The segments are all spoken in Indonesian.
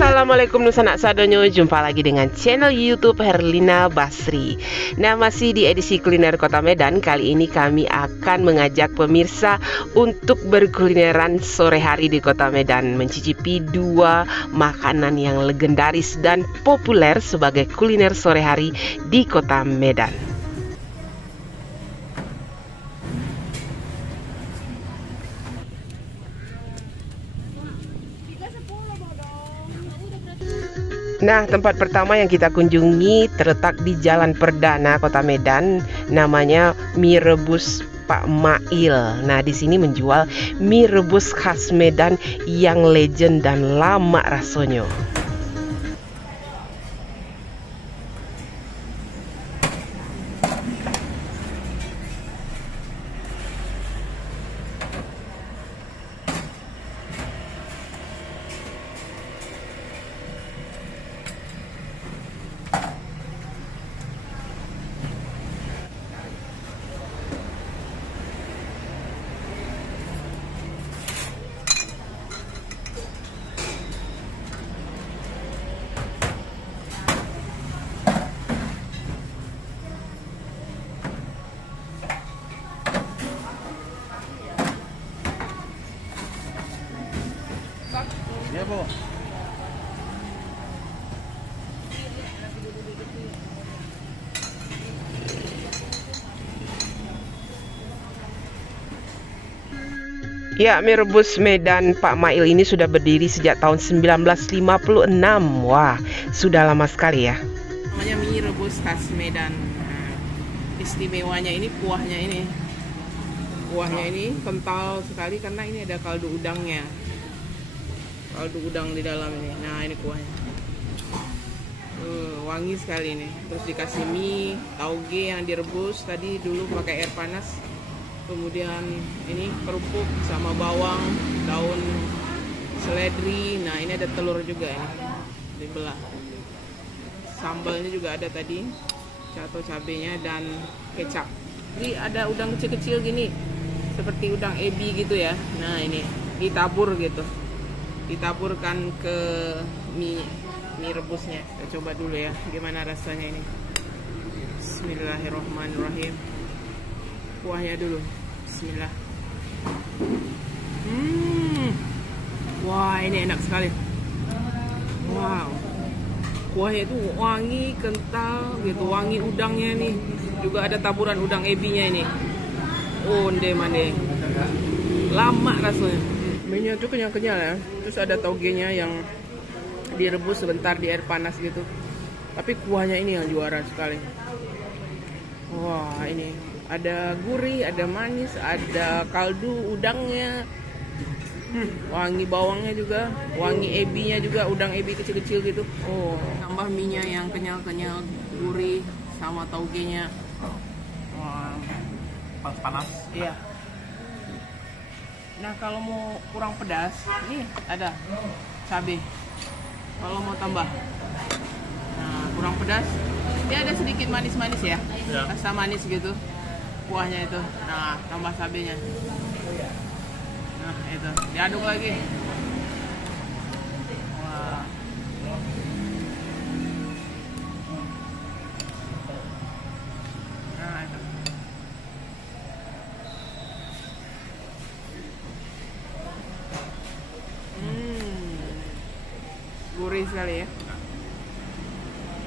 Assalamualaikum Nusanak Sadonyo, jumpa lagi dengan channel YouTube Herlina Basri. Nah, masih di edisi kuliner Kota Medan. Kali ini kami akan mengajak pemirsa untuk berkulineran sore hari di Kota Medan, mencicipi dua makanan yang legendaris dan populer sebagai kuliner sore hari di Kota Medan. Nah, tempat pertama yang kita kunjungi terletak di Jalan Perdana Kota Medan, namanya Mie Rebus Pak Mail. Nah, di sini menjual mie rebus khas Medan yang legend dan lama rasanya. Ya, Bu. Ya, mie rebus Medan Pak Mail ini sudah berdiri sejak tahun 1956. Wah, sudah lama sekali ya. Namanya mie rebus khas Medan. Nah, istimewanya ini kuahnya ini. Kuahnya ini kental sekali karena ini ada kaldu udangnya. Kaldu udang di dalam ini. Nah, ini kuahnya. Wangi sekali ini. Terus dikasih mie, tauge yang direbus tadi dulu pakai air panas. Kemudian ini kerupuk sama bawang, daun seledri. Nah, ini ada telur juga ini. Dibelah. Sambalnya juga ada tadi. Atau cabenya dan kecap. Jadi ada udang kecil-kecil gini. Seperti udang ebi gitu ya. Nah, ini ditabur gitu. Ditaburkan ke mie rebusnya. Kita coba dulu ya gimana rasanya ini. Bismillahirrahmanirrahim. Kuahnya dulu. Bismillah. Wah, ini enak sekali. Wow. Kuahnya itu wangi, kental gitu. Wangi udangnya nih. Juga ada taburan udang ebinya ini. Onde mande. Lama rasanya. Mie-nya tuh kenyal-kenyal ya. Terus ada togenya yang direbus sebentar di air panas gitu. Tapi kuahnya ini yang juara sekali. Wah, ini ada gurih, ada manis, ada kaldu udangnya. Wangi bawangnya juga, wangi ebinya juga, udang ebi kecil-kecil gitu. Oh, tambah mie-nya yang kenyal-kenyal, gurih sama togenya. Wah, Panas. iya. Nah, kalau mau kurang pedas, nih ada cabai. Kalau mau tambah, nah kurang pedas, dia ada sedikit manis-manis ya, rasa manis gitu, kuahnya itu. Nah, tambah cabainya. Nah, itu diaduk lagi. Wah. Nah, itu. Gurih sekali ya.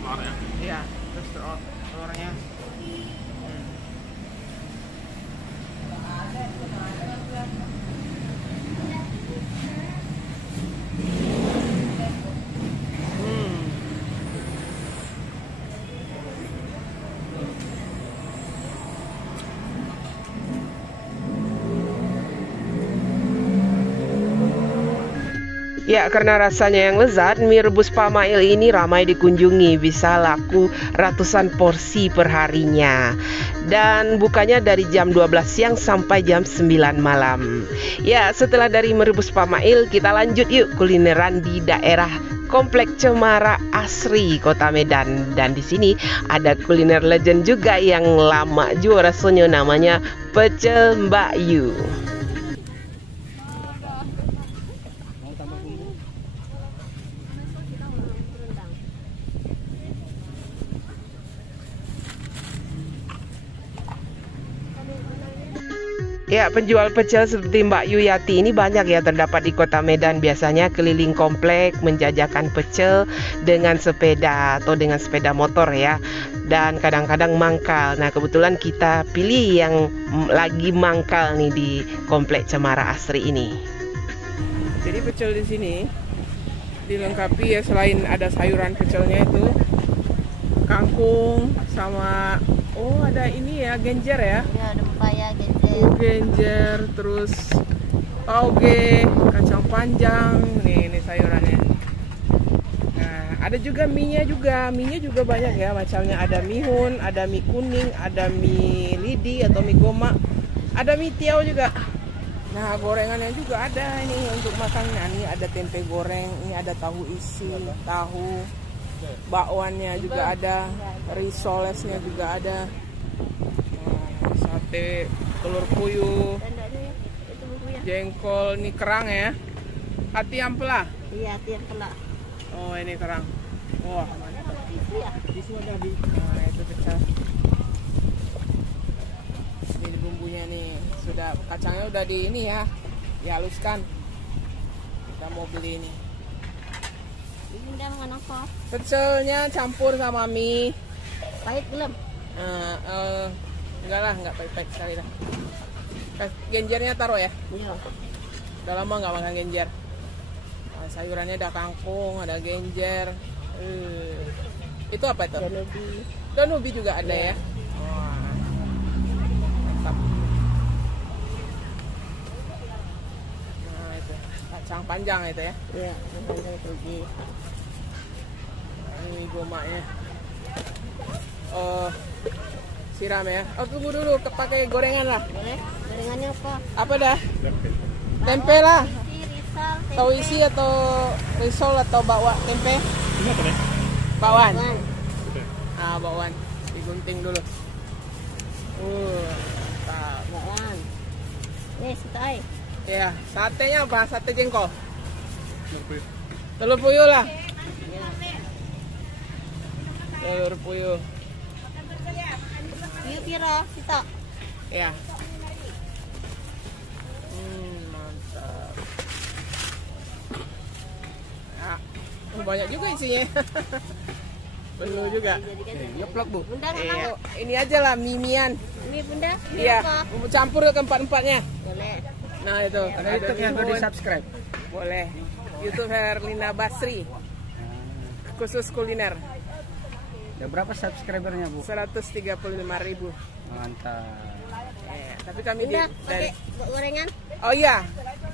Telur ya. Iya, terus telurnya. Ya, karena rasanya yang lezat, mie rebus Pak Mail ini ramai dikunjungi, bisa laku ratusan porsi perharinya. Dan bukanya dari jam 12 siang sampai jam 9 malam. Ya, setelah dari mie rebus Pak Mail, kita lanjut yuk kulineran di daerah Komplek Cemara Asri, Kota Medan. Dan di sini ada kuliner legend juga yang lama juga rasanya, namanya pecel Mbak Yu. Ya, penjual pecel seperti Mbak Yuyati ini banyak ya terdapat di kota Medan. Biasanya keliling komplek menjajakan pecel dengan sepeda atau dengan sepeda motor ya. Dan kadang-kadang mangkal. Nah, kebetulan kita pilih yang lagi mangkal nih di komplek Cemara Asri ini. Jadi pecel di sini dilengkapi ya, selain ada sayuran pecelnya itu, kangkung sama ada ini ya, genjer ya. Ya, ada pepaya, genjer. Genjer, terus tauge, kacang panjang. Nih sayurannya. Nah, ada juga mie-nya juga. Mie-nya juga banyak ya macamnya. Ada mihun, ada mie kuning, ada mie lidi atau mie goma. Ada mie tiaw juga. Nah, gorengannya juga ada ini untuk makan. Nah, ini ada tempe goreng, ini ada tahu isi, tahu, bakwannya juga ada, risolesnya juga ada, sate, telur puyuh, jengkol, ini kerang ya, hati ampela. Iya, hati ampela. Oh, ini kerang. Wah, mantap. Nah, itu pecel. Ini bumbunya nih, sudah kacangnya udah di ini ya, dihaluskan. Kita mau beli ini. Bunda makan apa? Pecelnya campur sama mie. Pahit belum? Enggak lah, enggak pahit-pahit sekali lah. Genjernya taruh ya. Iya. Udah lama nggak makan genjer. Nah, sayurannya ada kangkung, ada genjer. Itu apa itu? Dan ubi juga ada ya. Wah, mantap. Nah, itu kacang panjang itu ya. Iya, panjang ubi. Ini mie gomanya. Siram ya. Oh, tunggu dulu, pakai gorengan lah. Boleh? Gorengannya apa? Apa dah? Tempe lah. Risol, tempe. Tahu isi atau risol atau bakwan tempe? Ini apa nih? Bakwan. Bakwan. Bakwan. Digunting dulu. Mantap. Bakwan. Nih, sitai. Ya, satenya apa? Sate jengkol. Telur puyuh lah. Telur puyuh. Yuk, pira, sita. Ya. Mantap. Ya, banyak juga isinya. Penuh juga. Nyeplak bu. Bunda nggak Iya. mau? Ini aja lah mie-mian. Ini Bunda, ini Iya. apa? Campur ke empat-empatnya. Boleh. Nah itu. Ada YouTube yang gue di subscribe. Boleh. YouTube Herlina Basri. Khusus kuliner. Ya berapa subscribernya bu? 135.000. Mantap. Tapi kami Bunda, dari pakai gorengan? Oh iya.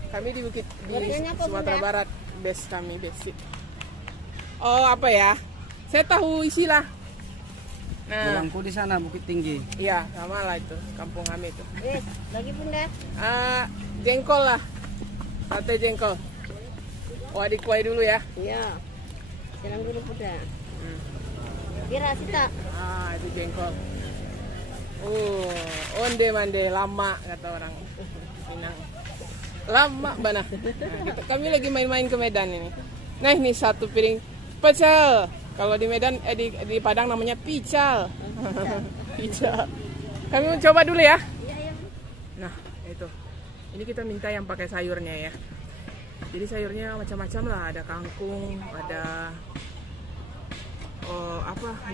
Kami di Gorengannya apa, Sumatera Bunda? Barat. Base kami basic. Oh apa ya? Saya tahu isi lah. Nah, Pulangku di sana Bukit Tinggi. iya sama lah itu. Kampung kami itu. Yes, bagi Bunda. Jengkol lah. Sate jengkol. Oh, dikuai dulu ya. Iya. Jalan dulu Bunda. Pira, sita. Itu jengkol. Onde mande lama kata orang Minang. Lama bana. Nah, kami lagi main-main ke Medan ini. Nah, ini satu piring pecel. Kalau di Medan di Padang namanya pical. Pical. Kami mau coba dulu ya. Nah, itu. Ini kita minta yang pakai sayurnya ya. Jadi sayurnya macam-macam lah, ada kangkung, ada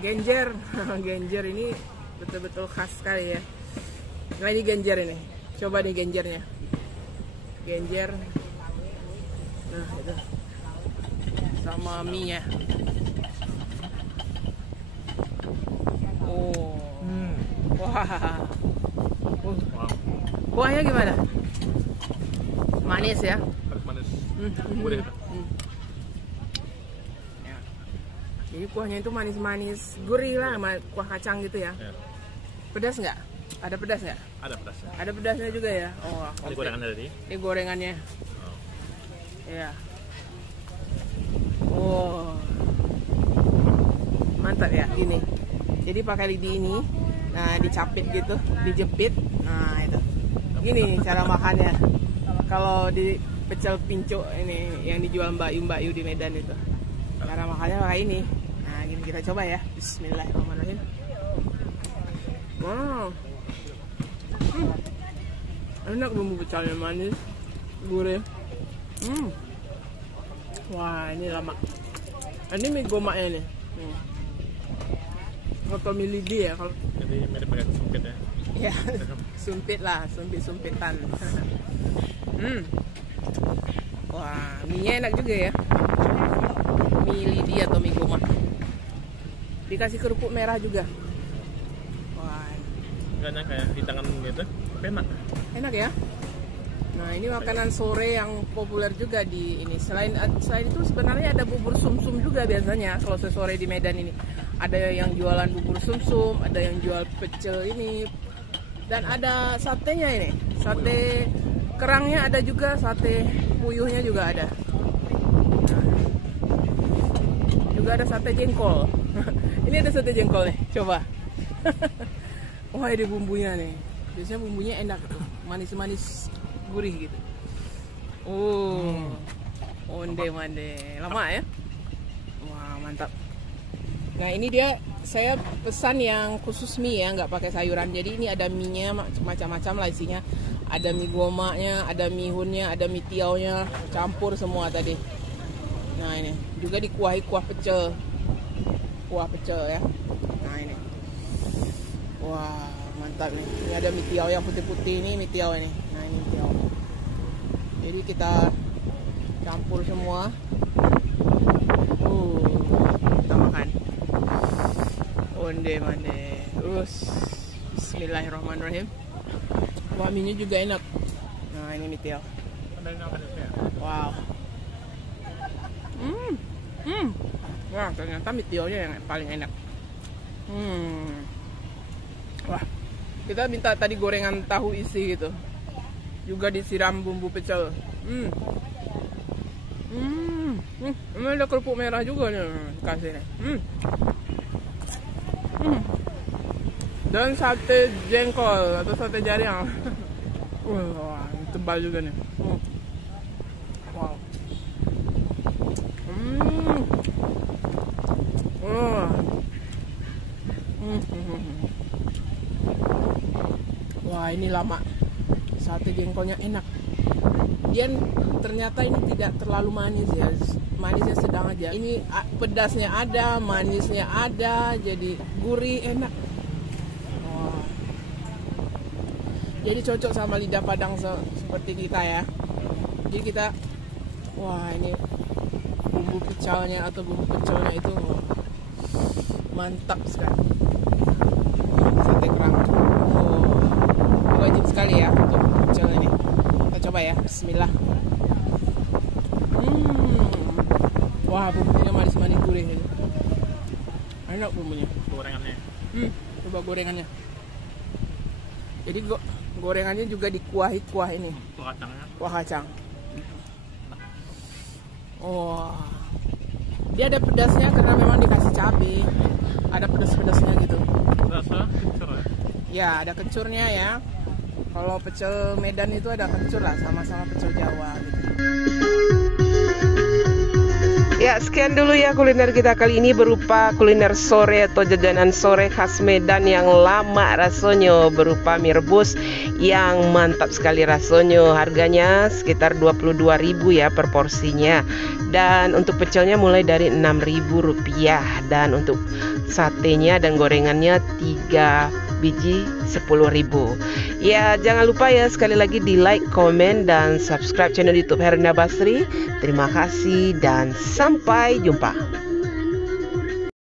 genjer. Genjer ini betul-betul khas sekali ya. Nah, ini genjer ini. Coba nih genjernya. Genjer. Nah, itu. Sama mie-nya. Wah. Kuahnya gimana? Manis ya? Harus manis. Boleh. Ya. Jadi kuahnya itu manis-manis, gurih lah sama kuah kacang gitu ya. Ya. Pedas nggak? Ada pedas nggak? Ada pedasnya. Ada pedasnya juga ya. Oh, Ini komplit. gorengan tadi. Ini gorengannya. Oh. Iya. Oh. Mantap ya ini. Jadi pakai lidi ini, nah dicapit gitu, dijepit. Nah, itu. Gini cara makannya. Kalau di pecel pinco ini yang dijual Mbak Yu di Medan itu. Cara makannya pakai ini. Nah, gini kita coba ya. Bismillahirrahmanirrahim. Wow. Enak bumbu pecelnya, manis, gurih. Wah, ini lama. Ini mie gomaknya nih. Atau mie lidi ya kalau. Jadi mirip agak sempit ya. Ya, sumpit lah, sumpit-sumpitan. Wah, mie-nya enak juga ya. Mie lidi atau mie gomak. Dikasih kerupuk merah juga. Wah, Enggaknya kayak di tangan gitu, tapi enak. enak ya. Nah, ini makanan sore yang populer juga di ini. Selain itu sebenarnya ada bubur sumsum juga biasanya kalau sore di Medan ini. Ada yang jualan bubur sumsum, ada yang jual pecel ini. Dan ada satenya ini. Sate kerangnya ada juga, sate puyuhnya juga ada. Nah, juga ada sate jengkol. Ini ada sate jengkol nih, coba. Wah, ini bumbunya nih. Biasanya bumbunya enak tuh, manis-manis gurih gitu. Onde-mande. Lama ya? Wah, mantap. Nah, ini dia saya pesan yang khusus mie ya, nggak pakai sayuran. Jadi ini ada mie-nya macam-macam lah isinya. Ada mie gomaknya, ada mie hunnya, ada mie tiaunya, campur semua tadi. Nah, ini juga dikuahi kuah pecel. Kuah pecel ya. Nah, ini. Wah, mantap nih. Ini ada mie tiau yang putih-putih ini, mie tiau ini. Nah, ini mie tiau. Jadi kita campur semua. Kita makan. Onde-mande. Terus bismillahirrahmanirrahim. Wah, mie-nya juga enak. Nah, ini mie tiau. Wow. Wah, ternyata mie tiaunya yang paling enak. Wah, kita minta tadi gorengan tahu isi gitu. Juga disiram bumbu pecel. Ini ada kerupuk merah juga nih, kasih nih. Dan sate jengkol atau sate jariang. Wah, tebal juga nih. Wow. Wah, ini lama. Sate jengkolnya enak. Dia ternyata ini tidak terlalu manis ya. Manisnya sedang aja. Ini pedasnya ada, manisnya ada, jadi gurih, enak. Wah. Jadi cocok sama lidah Padang seperti kita ya. Jadi kita, wah, ini bumbu pecelnya atau bumbu pecelnya itu mantap sekali. Sate kerang. Wajib sekali ya untuk pecel ini. Kita coba ya. Bismillah. Wah, bumbunya manis-manis gurih. Enak bumbunya. Gorengannya. Coba gorengannya. Jadi gorengannya juga dikuahi kuah ini. Kuah kacangnya. Kuah kacang. Wah. Dia ada pedasnya karena memang dikasih cabai. Ada pedas-pedasnya gitu. Rasa kencur ya? Ya, ada kencurnya ya. Kalau pecel Medan itu ada kencur lah, sama-sama pecel Jawa gitu. Ya, sekian dulu ya kuliner kita kali ini berupa kuliner sore atau jajanan sore khas Medan yang lama rasanya, berupa mie rebus yang mantap sekali rasanya. Harganya sekitar 22.000 ya per porsinya. Dan untuk pecelnya mulai dari 6.000 rupiah. Dan untuk satenya dan gorengannya 3 biji 10.000. Ya, jangan lupa ya sekali lagi di like, komen, dan subscribe channel YouTube Herina Basri. Terima kasih dan sampai jumpa.